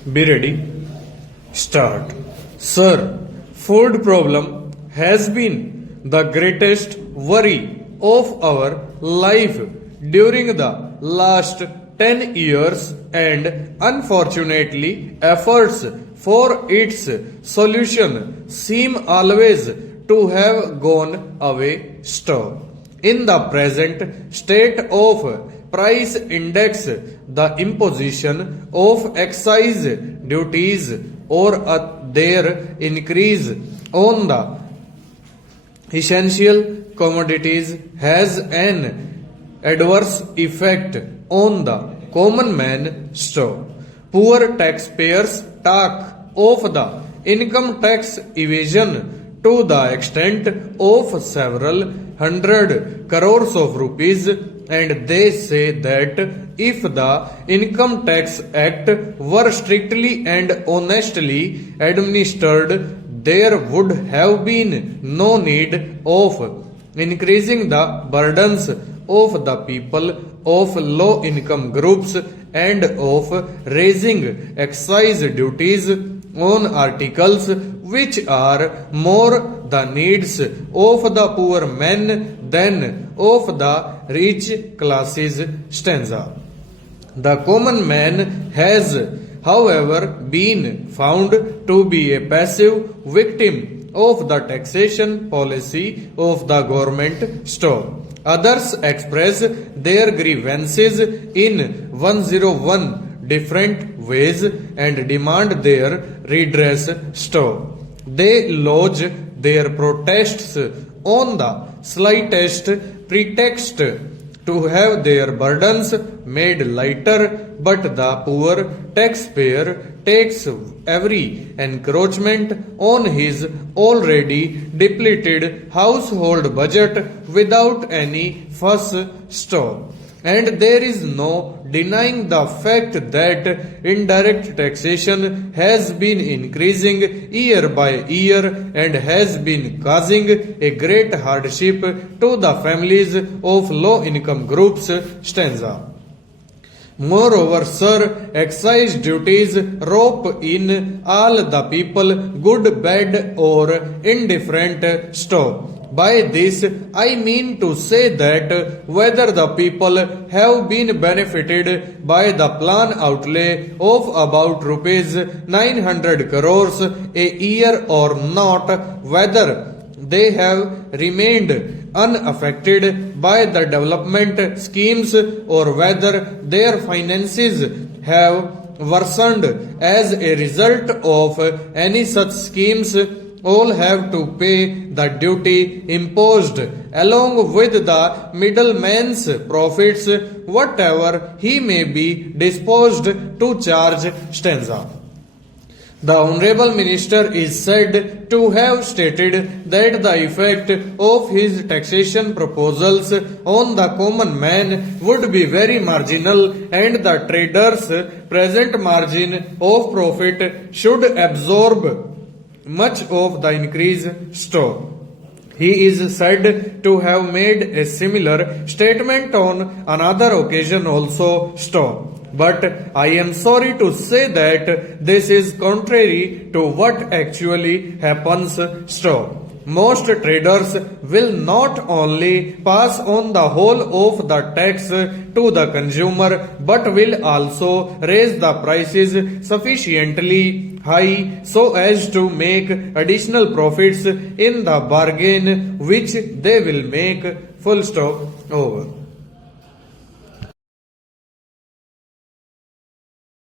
Be ready. Start. Sir, food problem has been the greatest worry of our life during the last 10 years, and unfortunately efforts for its solution seem always to have gone away stop. In the present state of price index, the imposition of excise duties or their increase on the essential commodities has an adverse effect on the common man store. Poor taxpayers talk of the income tax evasion to the extent of several hundred crores of rupees, and they say that if the Income Tax Act were strictly and honestly administered, there would have been no need of increasing the burdens of the people of low income groups and of raising excise duties on articles which are more the needs of the poor men than of the rich classes. Stanza. The common man has, however, been found to be a passive victim of the taxation policy of the government store. Others express their grievances in 101 different ways and demand their redress store. They lodge their protests on the slightest pretext to have their burdens made lighter, but the poor taxpayer takes every encroachment on his already depleted household budget without any fuss stop. And there is no denying the fact that indirect taxation has been increasing year by year and has been causing a great hardship to the families of low income groups. Stanza. Moreover, sir, excise duties rope in all the people, good, bad, or indifferent stop. By this, I mean to say that whether the people have been benefited by the plan outlay of about rupees 900 crores a year or not, whether they have remained unaffected by the development schemes or whether their finances have worsened as a result of any such schemes, all have to pay the duty imposed along with the middleman's profits, whatever he may be disposed to charge. Stanza. The Honorable Minister is said to have stated that the effect of his taxation proposals on the common man would be very marginal, and the trader's present margin of profit should absorb much of the increased store. He is said to have made a similar statement on another occasion also. But I am sorry to say that this is contrary to what actually happens. Most traders will not only pass on the whole of the tax to the consumer, but will also raise the prices sufficiently high so as to make additional profits in the bargain, which they will make. Full stop. Over.